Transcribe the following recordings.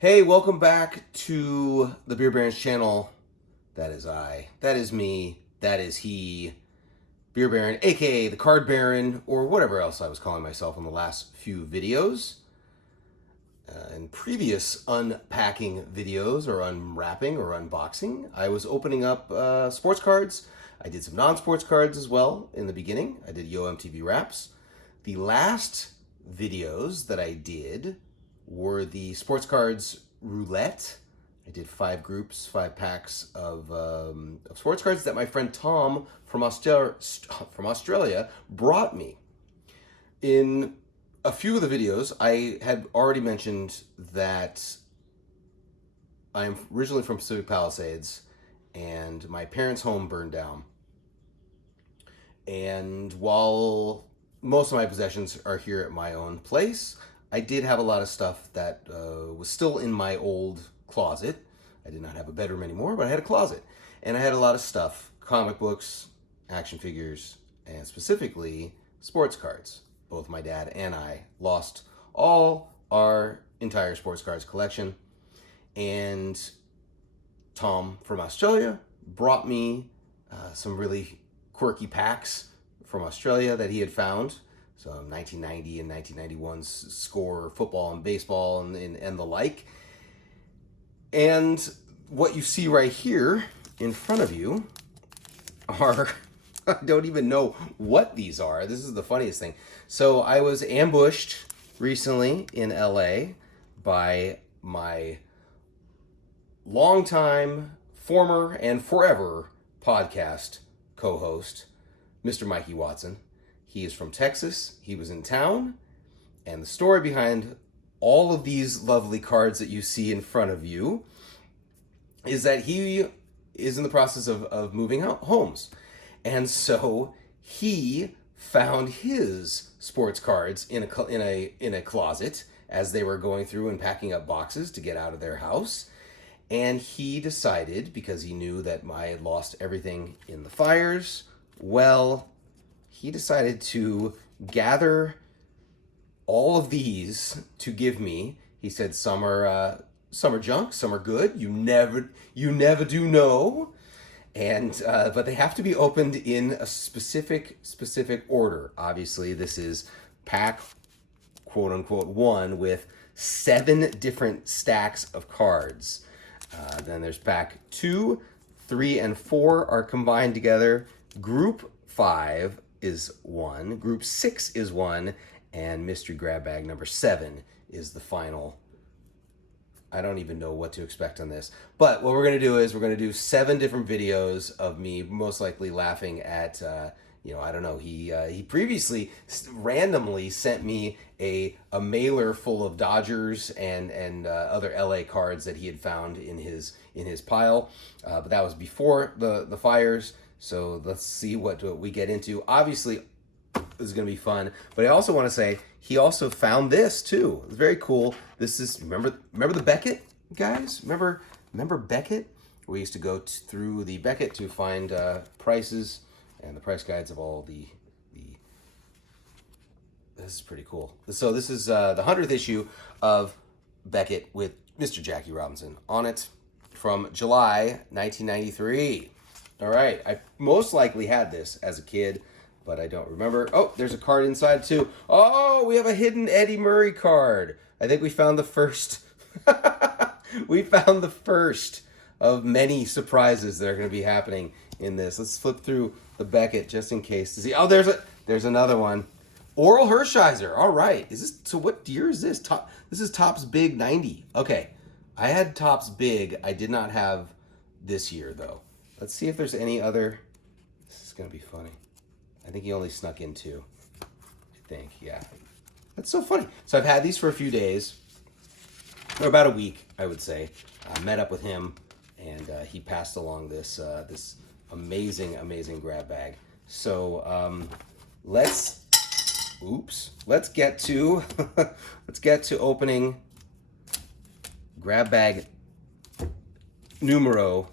Hey, welcome back to the Beer Baron's channel. That is I. That is me. That is he. Beer Baron, aka the Card Baron, or whatever else I was calling myself in the last few videos. In previous unpacking videos, or unwrapping, or unboxing, I was opening up sports cards. I did some non-sports cards as well in the beginning. I did Yo MTV wraps. The last videos that I did were the sports cards roulette. I did 5 groups, 5 packs of sports cards that my friend Tom from Australia brought me. In a few of the videos, I had already mentioned that I am originally from Pacific Palisades, and my parents' home burned down. And while most of my possessions are here at my own place, I did have a lot of stuff that was still in my old closet. I did not have a bedroom anymore, but I had a closet. And I had a lot of stuff, comic books, action figures, and specifically sports cards. Both my dad and I lost all our entire sports cards collection. And Tom from Australia brought me some really quirky packs from Australia that he had found. So 1990 and 1991's score, football and baseball and the like. And what you see right here in front of you are, I don't even know what these are. This is the funniest thing. So I was ambushed recently in LA by my longtime, former, and forever podcast co-host, Mr. Mikey Watson. He is from Texas. He was in town. And the story behind all of these lovely cards that you see in front of you is that he is in the process of moving out homes. And so he found his sports cards in a closet as they were going through and packing up boxes to get out of their house. And he decided, because he knew that I had lost everything in the fires, well, he decided to gather all of these to give me. He said some are junk, some are good. You never do know. And but they have to be opened in a specific order. Obviously, this is pack quote unquote 1 with 7 different stacks of cards. Then there's pack 2, 3, and 4 are combined together. Group 5 is 1, group 6 is 1, and mystery grab bag number 7 is the final. I don't even know what to expect on this. But what we're going to do is we're going to do 7 different videos of me most likely laughing at, I don't know. He previously randomly sent me a mailer full of Dodgers and other LA cards that he had found in his pile. But that was before the fires. So let's see what we get into. Obviously, this is going to be fun. But I also want to say he also found this too. It's very cool. This is remember the Beckett guys? Remember Beckett? We used to go through the Beckett to find prices and the price guides of all the. This is pretty cool. So this is the 100th issue of Beckett with Mr. Jackie Robinson on it from July 1993. All right, I most likely had this as a kid, but I don't remember. Oh, there's a card inside too. Oh, we have a hidden Eddie Murray card. I think we found the first. We found the first of many surprises that are going to be happening in this. Let's flip through the Beckett just in case to see. Oh, there's another one. Oral Hershiser. All right. So what year is this? This is Topps Big 90. Okay. I had Topps Big. I did not have this year though. Let's see if there's any other. This is going to be funny. I think he only snuck in 2. I think, yeah. That's so funny. So I've had these for a few days, or about a week, I would say. I met up with him, and he passed along this amazing grab bag. So let's get to opening grab bag numero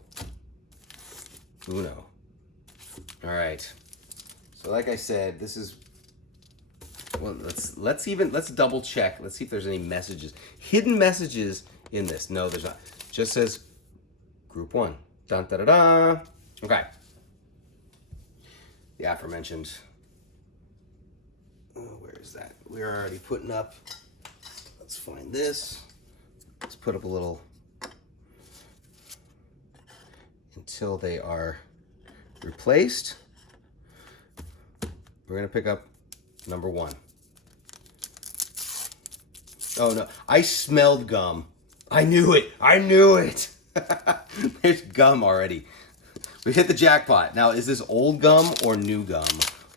uno. All right. So like I said, this is Well, let's double check. Let's see if there's any messages, hidden messages in this. No, there's not. Just says Group 1. Dun da da da. Okay. The aforementioned. Oh, where is that? We're already putting up. Let's find this. Let's put up a little until they are replaced. We're gonna pick up number 1. Oh no, I smelled gum. I knew it. There's gum already. We hit the jackpot. Now, is this old gum or new gum?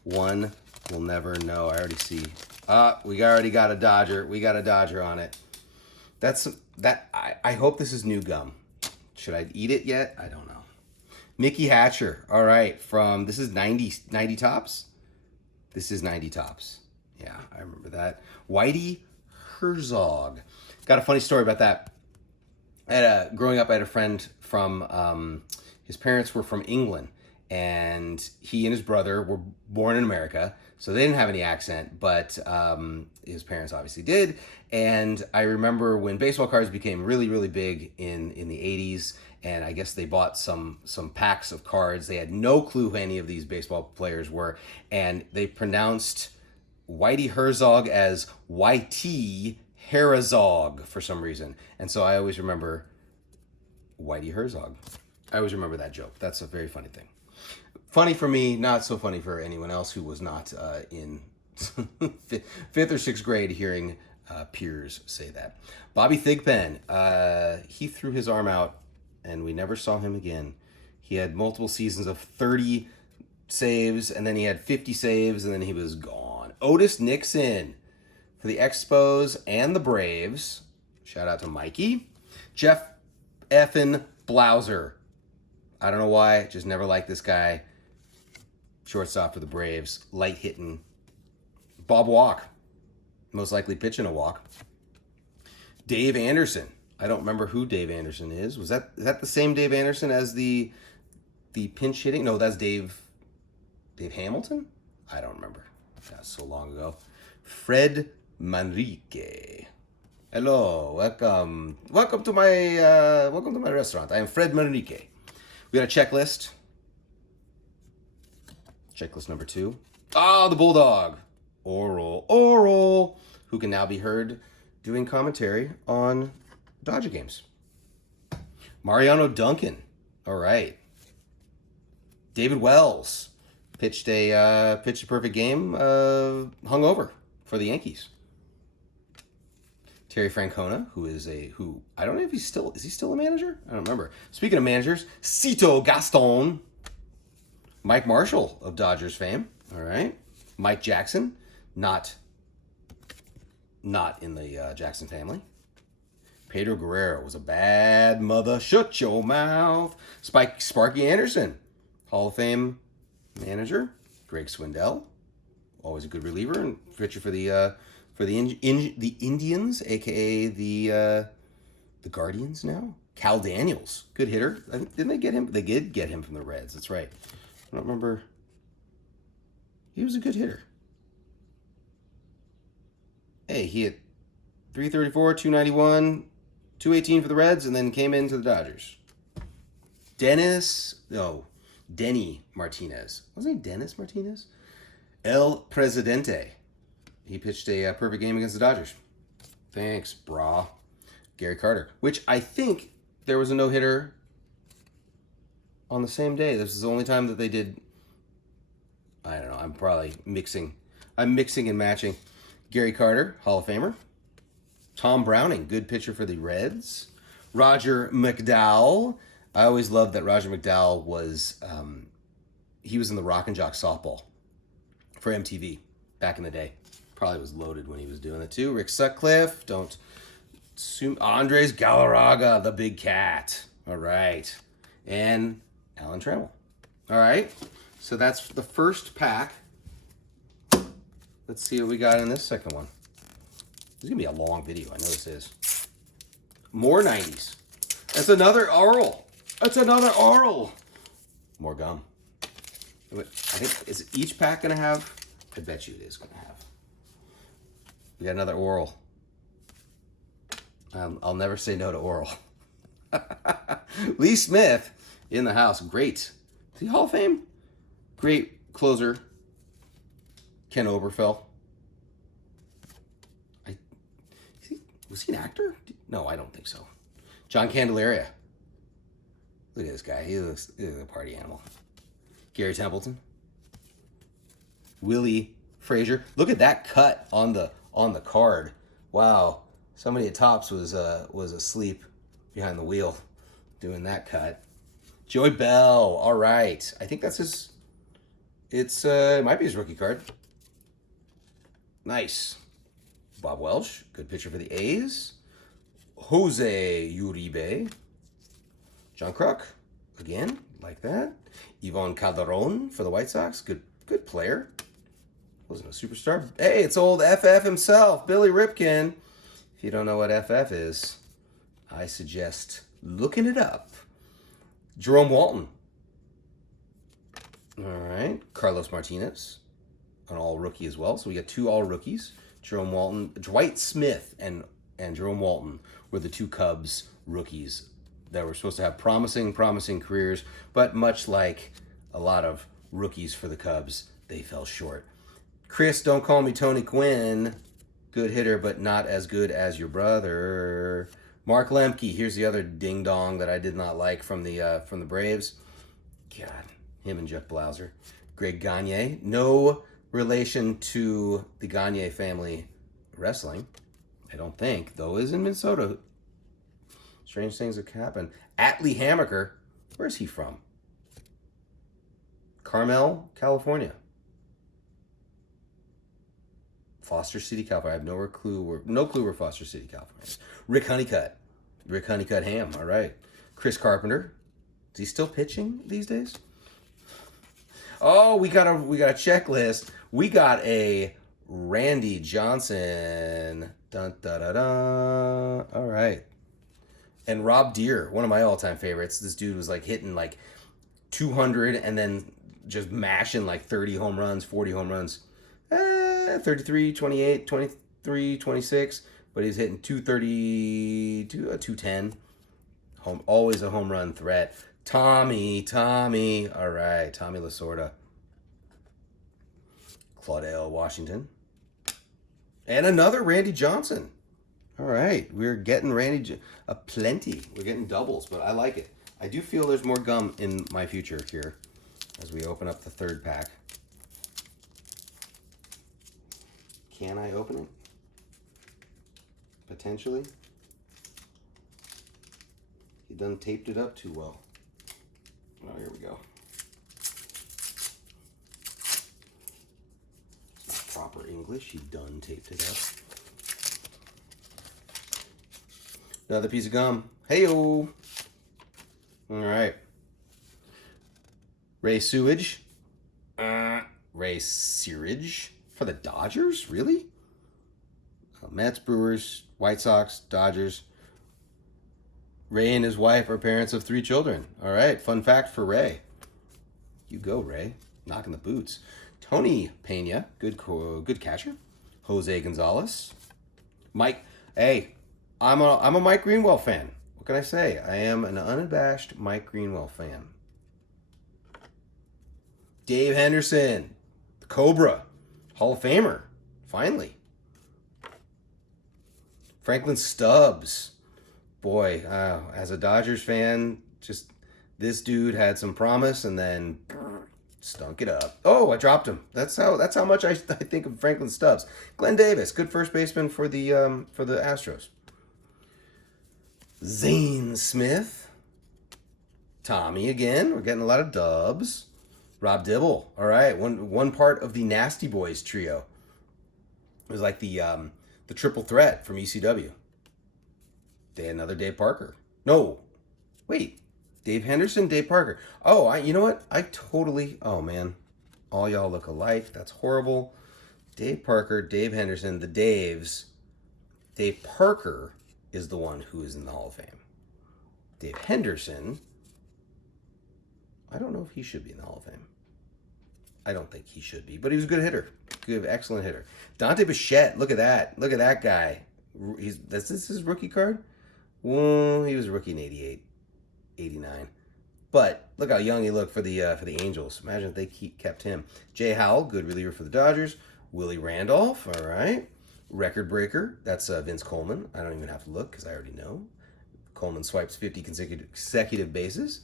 One will never know. I already see. We already got a Dodger. We got a Dodger on it. I hope this is new gum. Should I eat it yet? I don't know. Mickey Hatcher. All right. This is 90 Tops. This is 90 Tops. Yeah, I remember that. Whitey Herzog. Got a funny story about that. Growing up, I had a friend from, his parents were from England, and he and his brother were born in America, so they didn't have any accent, but his parents obviously did. And I remember when baseball cards became really, really big in the 80s, and I guess they bought some packs of cards. They had no clue who any of these baseball players were, and they pronounced Whitey Herzog as YT Herzog for some reason. And so I always remember Whitey Herzog. I always remember that joke. That's a very funny thing. Funny for me, not so funny for anyone else who was not in 5th or 6th grade hearing peers say that. Bobby Thigpen, he threw his arm out and we never saw him again. He had multiple seasons of 30 saves, and then he had 50 saves, and then he was gone. Otis Nixon for the Expos and the Braves. Shout out to Mikey. Jeff effin Blauser. I don't know why, just never liked this guy. Shortstop for the Braves, light hitting. Bob Walk, most likely pitching a walk. Dave Anderson. I don't remember who Dave Anderson is. Is that the same Dave Anderson as the pinch hitting? No, that's Dave Hamilton? I don't remember. That's so long ago. Fred Manrique. Hello, welcome to my restaurant. I am Fred Manrique. We got a checklist. Checklist number 2. The Bulldog. Oral, who can now be heard doing commentary on Dodger games. Mariano Duncan. All right. David Wells pitched a perfect game, hungover for the Yankees. Terry Francona, who I don't know if is he still a manager? I don't remember. Speaking of managers, Cito Gaston. Mike Marshall of Dodgers fame. All right. Mike Jackson, not in the Jackson family. Pedro Guerrero was a bad mother. Shut your mouth. Sparky Anderson, Hall of Fame manager. Greg Swindell, always a good reliever and pitcher for the Indians, aka the Guardians now. Cal Daniels, good hitter. I think, didn't they get him? They did get him from the Reds. That's right. I don't remember. He was a good hitter. Hey, he hit 334, 291, 218 for the Reds, and then came into the Dodgers. Denny Martinez. Wasn't he Dennis Martinez? El Presidente. He pitched a perfect game against the Dodgers. Thanks, brah. Gary Carter. Which I think there was a no-hitter on the same day. This is the only time that they did. I don't know. I'm probably mixing. I'm mixing and matching. Gary Carter, Hall of Famer. Tom Browning, good pitcher for the Reds. Roger McDowell. I always loved that Roger McDowell was, he was in the Rock and Jock softball for MTV back in the day. Probably was loaded when he was doing it too. Rick Sutcliffe, don't assume. Andres Galarraga, the big cat. All right. And Alan Trammell. All right. So that's the first pack. Let's see what we got in this second one. This is going to be a long video. I know this is. More 90s. That's another oral. More gum. I think, is each pack going to have? I bet you it is going to have. We got another Oral. I'll never say no to Oral. Lee Smith in the house. Great. Is he Hall of Fame? Great closer. Ken Oberfell. Was he an actor? No, I don't think so. John Candelaria. Look at this guy. He looks a party animal. Gary Templeton. Willie Frazier. Look at that cut on the card. Wow. Somebody at Topps was asleep behind the wheel doing that cut. Joey Bell. All right. I think that's his. It might be his rookie card. Nice. Bob Welch, good pitcher for the A's. Jose Uribe. John Kruk, again, like that. Ivan Calderon for the White Sox, good player. Wasn't a superstar. Hey, it's old FF himself, Billy Ripken. If you don't know what FF is, I suggest looking it up. Jerome Walton. All right, Carlos Martinez, an all-rookie as well. So we got 2 all-rookies. Jerome Walton, Dwight Smith, and Jerome Walton were the 2 Cubs rookies that were supposed to have promising careers, but much like a lot of rookies for the Cubs, they fell short. Chris, don't call me Tony Gwynn. Good hitter, but not as good as your brother. Mark Lemke, here's the other ding dong that I did not like from the Braves. God, him and Jeff Blauser. Greg Gagne, no relation to the Gagne family wrestling, I don't think, though is in Minnesota. Strange things have happened. Atlee Hammaker, where's he from? Carmel, California. Foster City, California. I have no clue where Foster City, California is. Rick Honeycutt Ham, all right. Chris Carpenter, is he still pitching these days? Oh, we got a checklist. We got a Randy Johnson. Dun, da, da, da. All right. And Rob Deere, one of my all-time favorites. This dude was like hitting like 200 and then just mashing like 30 home runs, 40 home runs. 33, 28, 23, 26. But he's hitting 230, 210. Always a home run threat. Tommy. All right, Tommy Lasorda. Claudel Washington. And another Randy Johnson. All right, we're getting plenty. We're getting doubles, but I like it. I do feel there's more gum in my future here as we open up the 3rd pack. Can I open it? Potentially. He done taped it up too well. Oh, here we go. It's not proper English. He done taped it up. Another piece of gum. Hey-o. All right. Ray Searage for the Dodgers? Really? Mets, Brewers, White Sox, Dodgers. Ray and his wife are parents of 3 children. All right, fun fact for Ray. You go, Ray. Knocking the boots. Tony Pena, good catcher. Jose Gonzalez. Mike, hey, I'm a Mike Greenwell fan. What can I say? I am an unabashed Mike Greenwell fan. Dave Henderson, the Cobra, Hall of Famer, finally. Franklin Stubbs. Boy, as a Dodgers fan, just this dude had some promise and then stunk it up. Oh, I dropped him. That's how much I think of Franklin Stubbs. Glenn Davis, good first baseman for the Astros. Zane Smith. Tommy again. We're getting a lot of dubs. Rob Dibble. All right, one part of the Nasty Boys trio. It was like the triple threat from ECW. They had another Dave Parker. No, wait. Dave Henderson, Dave Parker. Oh, you know what? Oh man. All y'all look alike. That's horrible. Dave Parker, Dave Henderson, the Daves. Dave Parker is the one who is in the Hall of Fame. Dave Henderson, I don't know if he should be in the Hall of Fame. I don't think he should be, but he was a good hitter. Good, excellent hitter. Dante Bichette, look at that. Look at that guy. This his rookie card? Well, he was a rookie in 88, 89. But look how young he looked for the Angels. Imagine if they kept him. Jay Howell, good reliever for the Dodgers. Willie Randolph, all right. Record breaker, that's Vince Coleman. I don't even have to look because I already know. Coleman swipes 50 consecutive bases.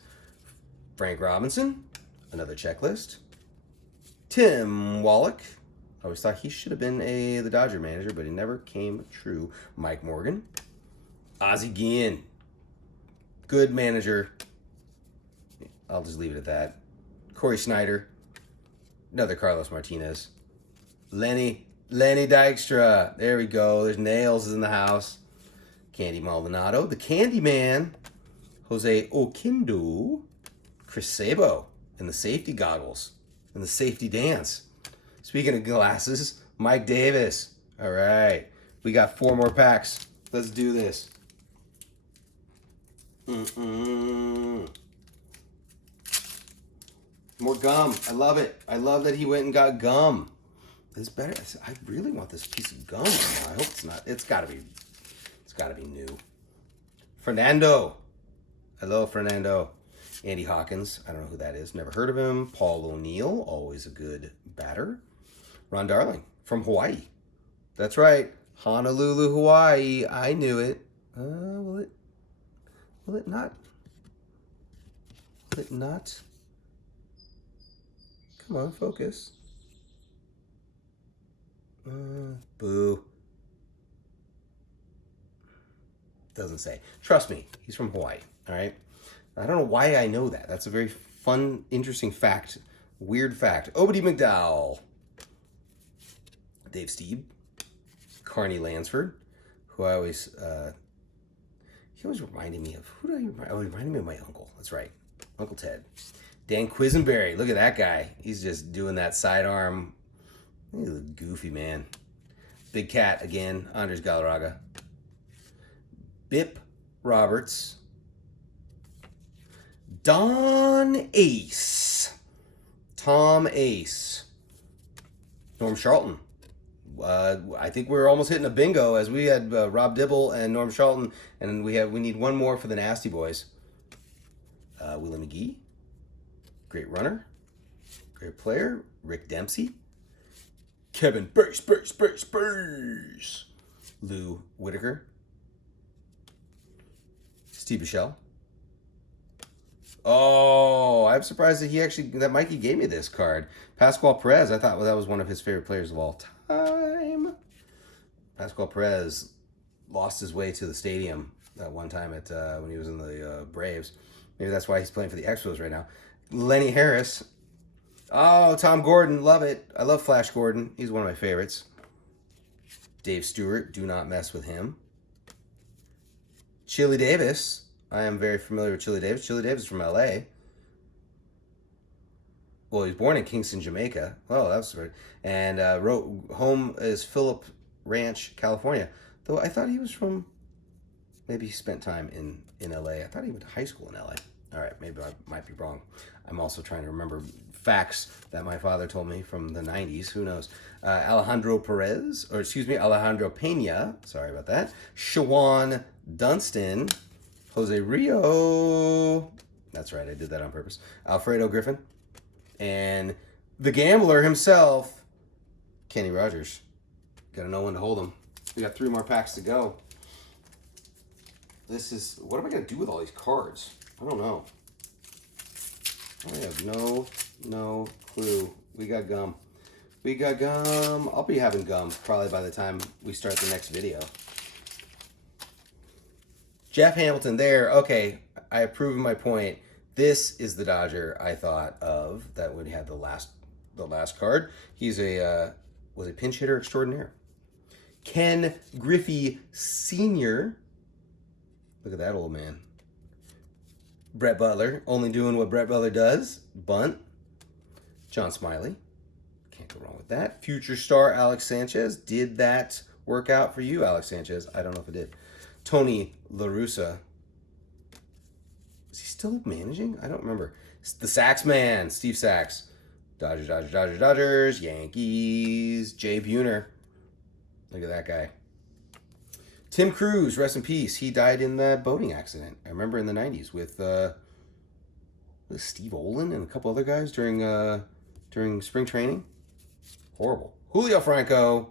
Frank Robinson, another checklist. Tim Wallach. I always thought he should have been the Dodger manager, but it never came true. Mike Morgan. Ozzie Guillen. Good manager. I'll just leave it at that. Corey Snyder. Another Carlos Martinez. Lenny Dykstra. There we go. There's Nails in the house. Candy Maldonado. The Candyman. Jose Oquendo. Chris Sabo. And the safety goggles. And the safety dance. Speaking of glasses, Mike Davis. All right. We got 4 more packs. Let's do this. More gum. I love it. I love that he went and got gum. It's better. I really want this piece of gum right now. I hope it's not. It's gotta be new. Fernando. Hello, Fernando. Andy Hawkins. I don't know who that is. Never heard of him. Paul O'Neill. Always a good batter. Ron Darling from Hawaii. That's right. Honolulu, Hawaii. I knew it. Will it not? Will it not? Come on, focus. Boo. Doesn't say. Trust me, he's from Hawaii, all right? I don't know why I know that. That's a very fun, interesting fact. Weird fact. Obadi McDowell. Dave Steeb. Carney Lansford, who I always, he always reminded me of, who do I remind? Oh, he reminded me of my uncle. That's right. Uncle Ted. Dan Quisenberry. Look at that guy. He's just doing that sidearm. He's a goofy man. Big Cat again. Andres Galarraga. Bip Roberts. Don Ace. Tom Ace. Norm Charlton. I think we're almost hitting a bingo as we had Rob Dibble and Norm Charlton, and we need one more for the Nasty Boys. Willie McGee. Great runner. Great player. Rick Dempsey. Kevin Burse. Lou Whitaker. Steve Bichelle. Oh, I'm surprised that Mikey gave me this card. Pascual Perez, I thought that was one of his favorite players of all time. Pascual Perez lost his way to the stadium that one time when he was in the Braves. Maybe that's why he's playing for the Expos right now. Lenny Harris. Oh, Tom Gordon, love it. I love Flash Gordon. He's one of my favorites. Dave Stewart, do not mess with him. Chili Davis. I am very familiar with Chili Davis. Chili Davis is from LA. Well, he was born in Kingston, Jamaica. Oh, that's right. And home is Phillip Ranch, California. Though I thought he was from, maybe he spent time in LA. I thought he went to high school in LA. All right, maybe I might be wrong. I'm also trying to remember facts that my father told me from the 90s. Who knows? Alejandro Pena. Sorry about that. Shawan Dunston. Jose Rio. That's right, I did that on purpose. Alfredo Griffin. And the gambler himself, Kenny Rogers. Gotta know when to hold him. We got 3 more packs to go. What am I gonna do with all these cards? I don't know. I have no clue. We got gum. I'll be having gum probably by the time we start the next video. Jeff Hamilton there. Okay, I have proven my point. This is the Dodger I thought of that when he had the last card. He's was a pinch hitter extraordinaire. Ken Griffey Sr. Look at that old man. Brett Butler, only doing what Brett Butler does. Bunt. John Smiley. Can't go wrong with that. Future star Alex Sanchez. Did that work out for you, Alex Sanchez? I don't know if it did. Tony La Russa. Is he still managing? I don't remember. The Sax Man, Steve Sax. Dodgers, Dodgers, Dodgers, Dodgers, Yankees. Jay Buhner. Look at that guy. Tim Cruz, rest in peace. He died in that boating accident. I remember in the 90s with Steve Olin and a couple other guys during spring training. Horrible. Julio Franco,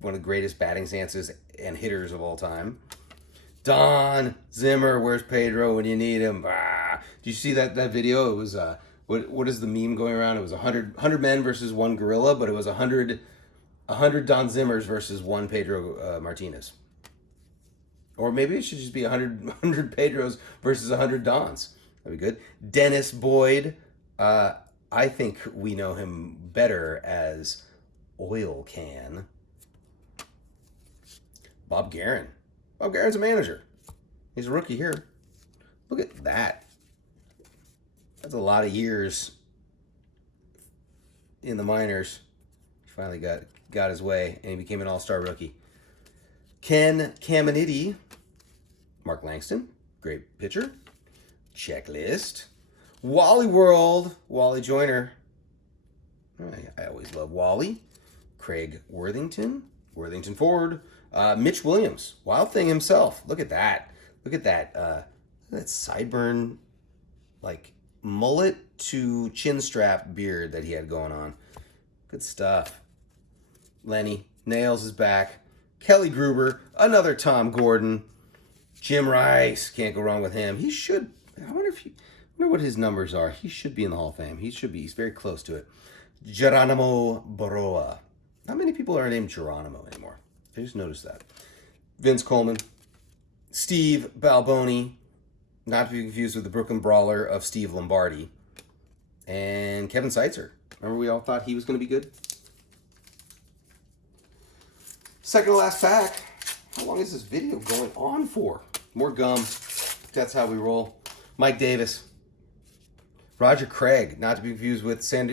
one of the greatest batting stances and hitters of all time. Don Zimmer, where's Pedro when you need him? Ah. Did you see that video? It was what is the meme going around? It was 100 men versus one gorilla, but it was 100 Don Zimmers versus one Pedro Martinez. Or maybe it should just be 100 Pedros versus 100 Dons. That'd be good. Dennis Boyd. I think we know him better as Oil Can. Bob Guerin. Bob Guerin's a manager. He's a rookie here. Look at that. That's a lot of years in the minors. He finally got his way, and he became an all-star rookie. Ken Caminiti. Mark Langston. Great pitcher. Checklist. Wally World. Wally Joyner. I always love Wally. Craig Worthington. Worthington Ford. Mitch Williams. Wild Thing himself. Look at that. Look at that. That sideburn, like mullet to chin strap beard that he had going on. Good stuff. Lenny. Nails is back. Kelly Gruber. Another Tom Gordon. Jim Rice. Can't go wrong with him. He should. I wonder what his numbers are. He should be in the Hall of Fame. He should be. He's very close to it. Geronimo Baroa. Not many people are named Geronimo anymore. I just noticed that. Vince Coleman. Steve Balboni. Not to be confused with the Brooklyn Brawler of Steve Lombardi. And Kevin Seitzer. Remember we all thought he was going to be good? Second to last pack. How long is this video going on for? More gum. That's how we roll. Mike Davis. Roger Craig. Not to be confused with San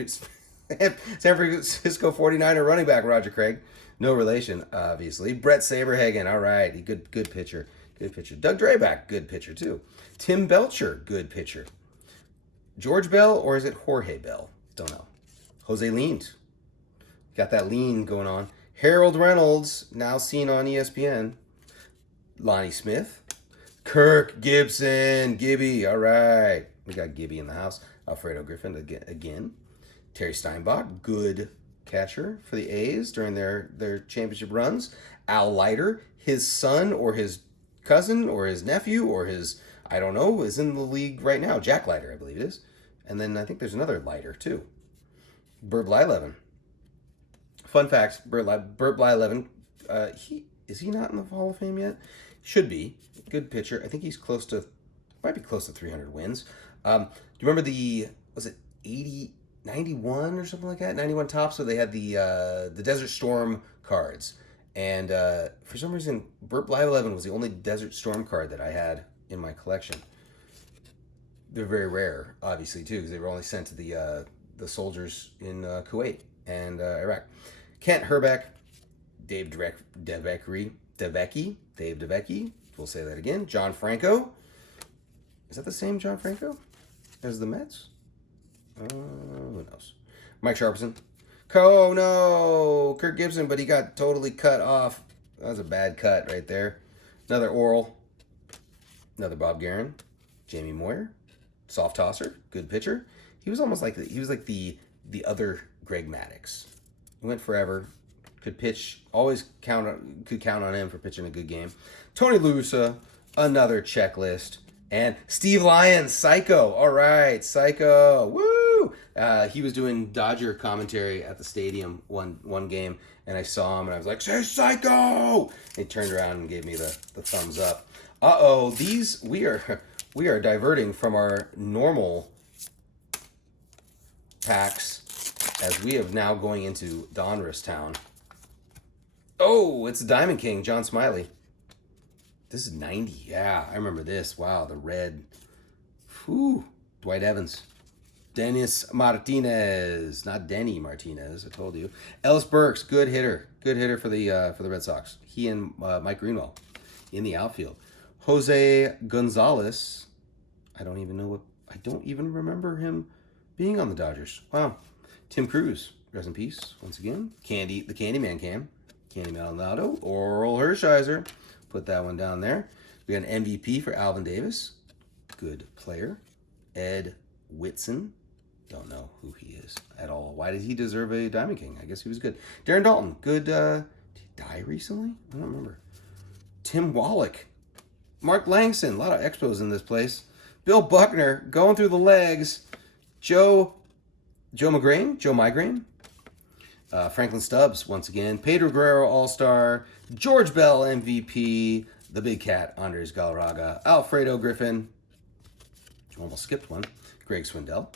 Francisco 49er running back Roger Craig. No relation, obviously. Brett Saberhagen. All right. Good pitcher. Good pitcher. Doug Drabek. Good pitcher, too. Tim Belcher. Good pitcher. George Bell, or is it Jorge Bell? Don't know. Jose Leaned. Got that lean going on. Harold Reynolds, now seen on ESPN. Lonnie Smith. Kirk Gibson. Gibby. All right. We got Gibby in the house. Alfredo Griffin again. Terry Steinbach. Good catcher for the A's during their championship runs. Al Leiter. His son or his cousin or his nephew or his, I don't know, is in the league right now. Jack Leiter, I believe it is. And then I think there's another Leiter, too. Bert Blyleven. Fun facts, Bert Blyleven, is he not in the Hall of Fame yet? Should be. Good pitcher. I think he's might be close to 300 wins. Do you remember was it 91 or something like that? 91 Topps, so they had the Desert Storm cards. And for some reason, Bert Blyleven was the only Desert Storm card that I had in my collection. They're very rare, obviously, too, because they were only sent to the soldiers in Kuwait and Iraq. Kent Herbeck, Dave DeVecchi, we'll say that again. John Franco. Is that the same John Franco as the Mets? Who knows? Mike Sharpson. Oh, no. Kirk Gibson, but he got totally cut off. That was a bad cut right there. Another Oral. Another Bob Guerin. Jamie Moyer. Soft tosser. Good pitcher. He was almost like the other Greg Maddux. He went forever. Could pitch. Always could count on him for pitching a good game. Tony La Russa. Another checklist. And Steve Lyons, Psycho. All right, Psycho. Woo! He was doing Dodger commentary at the stadium one game, and I saw him, and I was like, "Say Psycho!" And he turned around and gave me the thumbs up. These we are diverting from our normal packs as we have now going into Donruss Town. Oh, it's Diamond King, John Smiley. This is 90. Yeah, I remember this. Wow, the red. Whew. Dwight Evans. Dennis Martinez. Not Denny Martinez, I told you. Ellis Burks, good hitter. Good hitter for the Red Sox. He and Mike Greenwell in the outfield. Jose Gonzalez. I don't even remember him being on the Dodgers. Wow. Tim Cruz, rest in peace once again. The Candyman cam. Candy Maldonado. Oral Hershiser. Put that one down there. We got an MVP for Alvin Davis. Good player. Ed Whitson. Don't know who he is at all. Why did he deserve a Diamond King? I guess he was good. Darren Dalton. Good. Did he die recently? I don't remember. Tim Wallach. Mark Langston. A lot of expos in this place. Bill Buckner. Going through the legs. Joe Migraine. Franklin Stubbs, once again. Pedro Guerrero, All-Star. George Bell, MVP. The Big Cat, Andres Galarraga. Alfredo Griffin. Almost skipped one. Greg Swindell.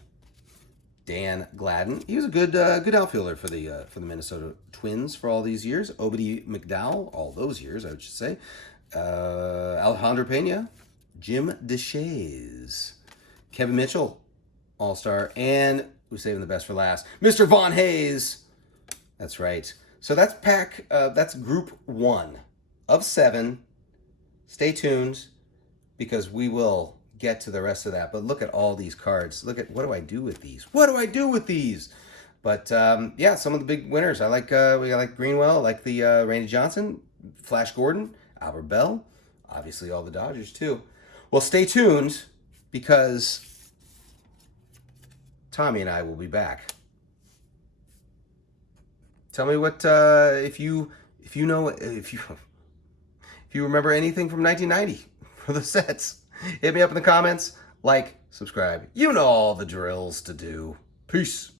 Dan Gladden. He was a good outfielder for the Minnesota Twins for all these years. Obedi McDowell, all those years, I should say. Alejandro Pena. Jim DeShays. Kevin Mitchell, All-Star. And we're saving the best for last. Mr. Von Hayes. That's right. So that's that's group 1 of 7. Stay tuned because we will get to the rest of that. But look at all these cards. Look at what do I do with these? What do I do with these? But yeah, some of the big winners. I like Greenwell. I like the Randy Johnson, Flash Gordon, Albert Bell. Obviously all the Dodgers too. Well, stay tuned because Tommy and I will be back. Tell me what if you remember anything from 1990 for the sets. Hit me up in the comments. Like, subscribe. You know all the drills to do. Peace.